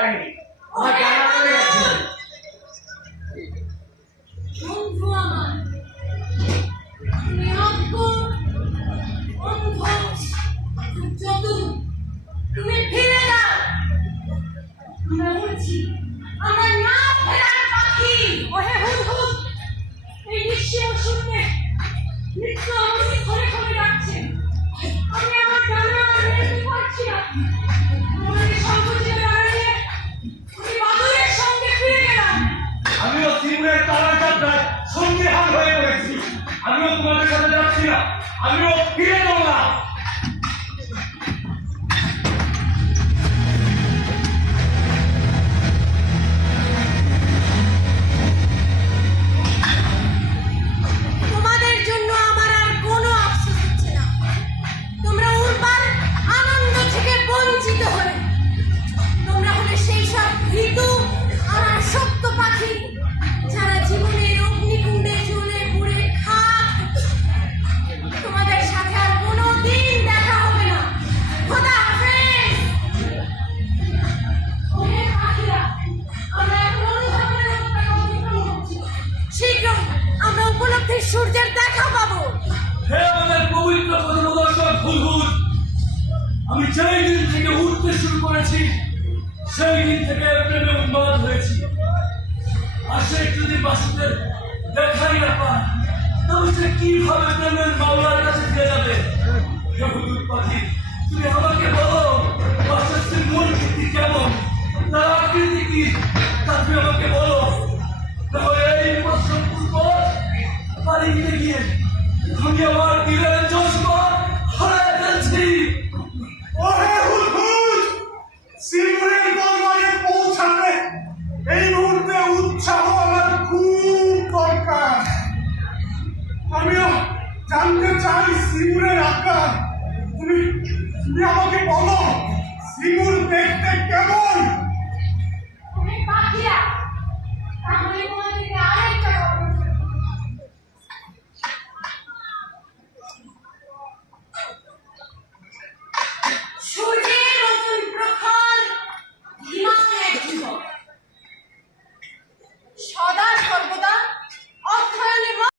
পাইনি আমার জানা পড়ে গেছে তুমি ফিরে যাও ফেরার পাখি। ওহে হুদহুদ, এই নিঃশ্বাস শূন্যে নিত্য আমাকে ঘরে ঘরে না আমিও ফিরে যাব না তোমাদের সূর্যের দেখা পাবো। হে আমাদের পবিত্র পথপ্রদর্শক হুদহুদ আমি যেই দিন থেকে উঠতে শুরু করেছি, সেই দিন থেকে প্রেমে উন্মাদ হয়েছি। আর সে যদি বাসুদের দেখাই না পায়, তবে সে কীভাবে প্রেমের মাওলার কাছে ফিরে যাবে? হে পাখি তুমি আমাকে বলো বাসস্তির মূল ভিত্তি কেমন? তার আকৃতি কি? তা তুমি আমাকে বলো। চাই সিমুরের আকার তুমি তুমি আমাকে বলো সিমুর দেখতে কেমন?